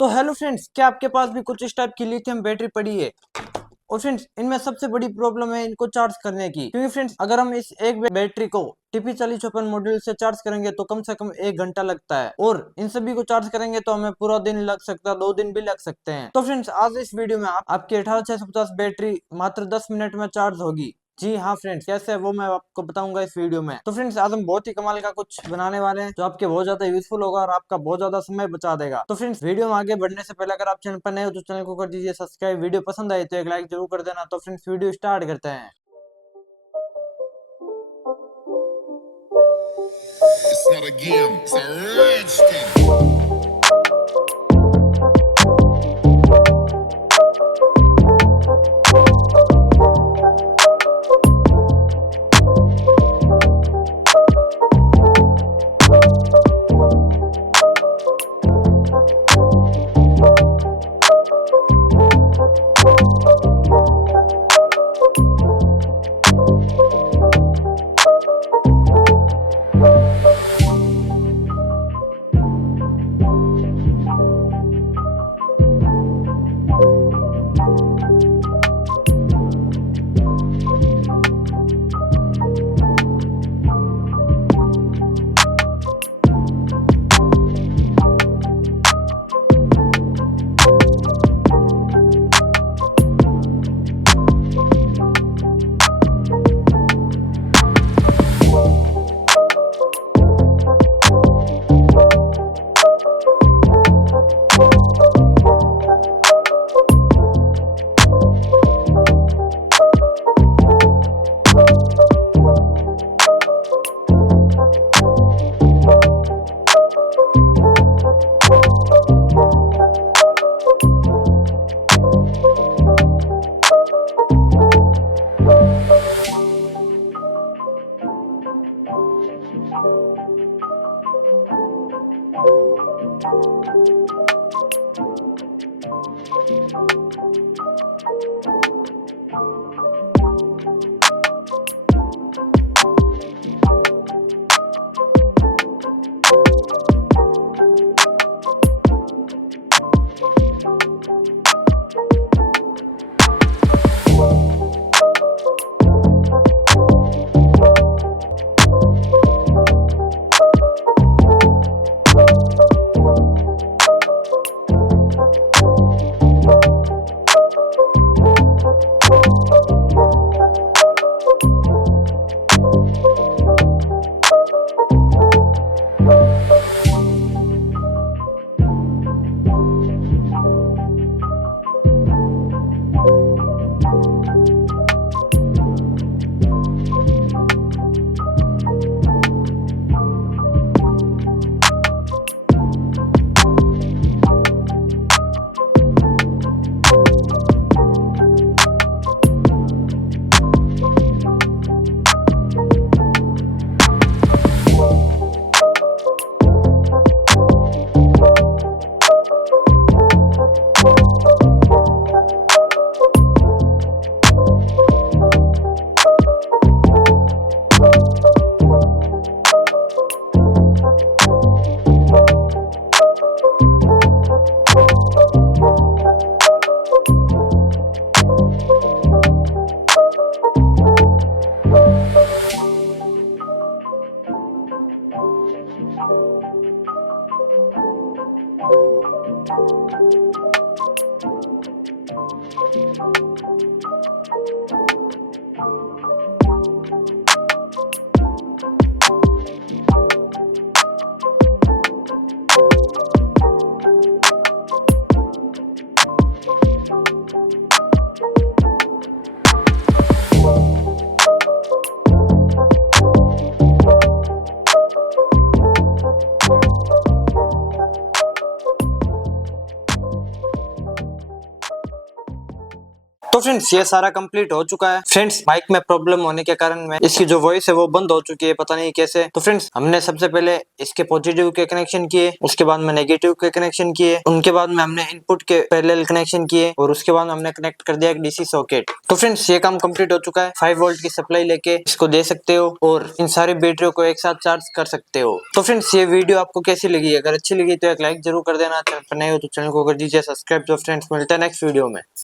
तो hello friends, क्या आपके पास भी कुछ इस टाइप की लिथियम बैटरी पड़ी है? और फ्रेंड्स, इनमें सबसे बड़ी प्रॉब्लम है इनको चार्ज करने की, क्योंकि फ्रेंड्स अगर हम इस एक बैटरी को TP4056 मॉड्यूल से चार्ज करेंगे तो कम से कम 1 घंटा लगता है, और इन सभी को चार्ज करेंगे तो हमें पूरा दिन लग सकता है, 2 दिन भी लग सकते हैं। तो फ्रेंड्स, आज इस वीडियो में आपकी 18650 बैटरी मात्र 10 मिनट में चार्ज होगी। जी हाँ फ्रेंड्स, कैसे है वो मैं आपको बताऊंगा इस वीडियो में। तो फ्रेंड्स, आज हम बहुत ही कमाल का कुछ बनाने वाले हैं जो आपके बहुत ज्यादा यूजफुल होगा और आपका बहुत ज्यादा समय बचा देगा। तो फ्रेंड्स, वीडियो में आगे बढ़ने से पहले अगर आप चैनल पर नए हो तो चैनल को कर दीजिए सब्सक्राइब। वीडियो पसंद आए तो एक लाइक जरूर कर देना। तो फ्रेंड्स, वीडियो स्टार्ट करते हैं। It's not a game, it's a rich thing. तो फ्रेंड्स ये सारा कंप्लीट हो चुका है। फ्रेंड्स माइक में प्रॉब्लम होने के कारण में इसकी जो वॉइस है वो बंद हो चुकी है, पता नहीं कैसे। तो फ्रेंड्स हमने सबसे पहले इसके पॉजिटिव के कनेक्शन किए, उसके बाद में नेगेटिव के कनेक्शन किए, उनके बाद में हमने इनपुट के पैरेलल कनेक्शन किए और उसके बाद हमने कनेक्ट कर दिया एक डीसी सॉकेट। तो फ्रेंड्स ये काम कंप्लीट हो चुका है। 5 वोल्ट की सप्लाई लेके इसको दे सकते हो और इन सारी बैटरियों को एक साथ चार्ज कर सकते हो। तो फ्रेंड्स ये वीडियो आपको कैसी लगी? अगर अच्छी लगी तो एक लाइक जरूर कर देना, चैनल पर नए हो तो चैनल को कर दीजिए सब्सक्राइब। तो फ्रेंड्स मिलते हैं नेक्स्ट वीडियो में।